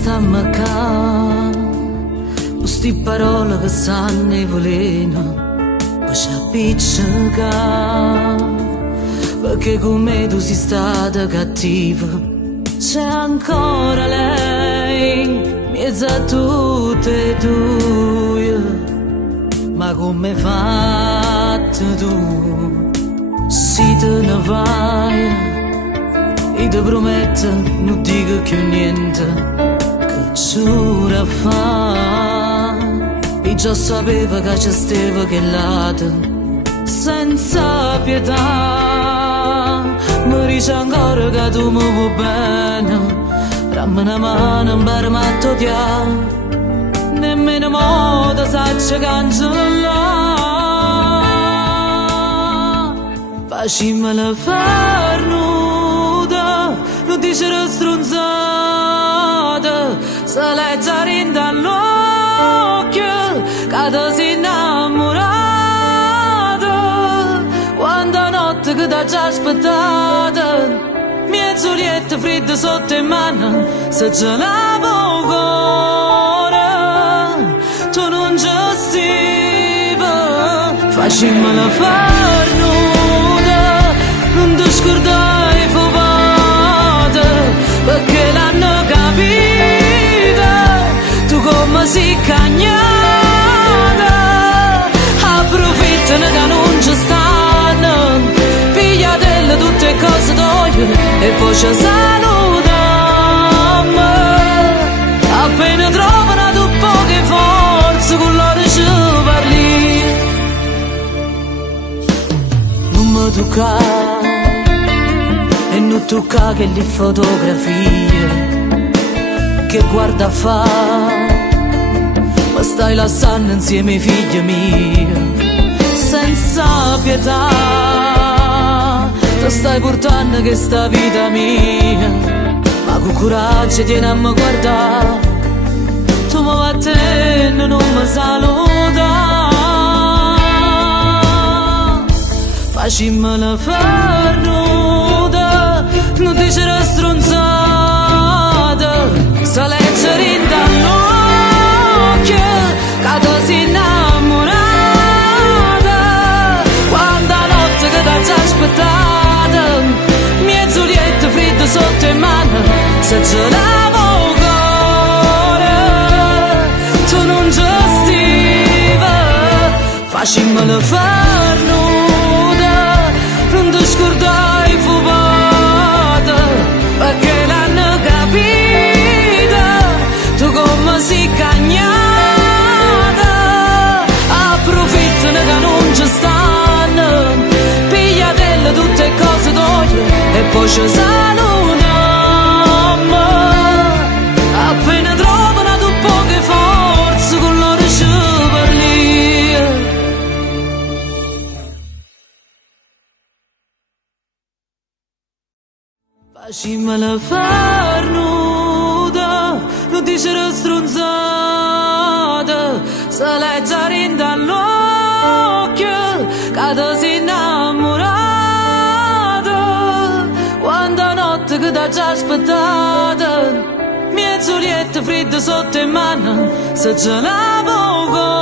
stiamo qua, queste parole che sanno e voleno, poi ci appiccica, perché come tu sei stata cattiva, c'è ancora lei, mezzo a tutte e due, ma come hai fatto tu, se te ne vai? E ti prometto, non dico più niente, che giura fa. E già sapevo che c'è stava che lato, senza pietà. Mi dice ancora che tu mi vuoi bene, dammi una mano in bar matto dia, nemmeno modo saccia cancellare. Facciamola far nuda, non dice la stronzata, se legge rinda all'occhio, che ti sei innamorata. Quando notte che ti già aspettata, mezzo lietto freddo sotto in mano, se ce l'avevo cuore, tu non gestiva. Facciamola far nuda, non ti scordai fovate, perché l'hanno capita, tu come sei cagnata. Approfittano che non ci stanno, pigliatelle tutte cose toglie e poi ci salutiamo. Appena trovano tu poche forze, con loro ci parli. Non mi tocca, e non tocca che le fotografie che guarda a fa, ma stai lasciando insieme ai figli miei, senza pietà. Ti stai portando che sta vita mia, ma con coraggio tieni a me guardare, tu mi battendo non mi saluta. Facciamola far nuda, non dice la stronzata, se legge rinda all'occhio, che tu sei innamorata. Quando la notte che ti già aspettata, mezzo lietto freddo sotto in mano, se ce l'avevo cuore, tu non gestiva. Facciamola far nuda, non ti scordai fubata, perché l'hanno capita, tu come sei cagnata. Approfittano che non ci stanno, pigliatelle tutte cose toglie e poi ci salutiamo. Appena trovano tu poche forze, con loro ci parli. Facciamola far nuda, non dice la stronzata, se legge rinda all'occhio, che ti sei innamorata. Quando notte che ti già aspettata, mezzo lietto freddo sotto in mano, se ce l'avevo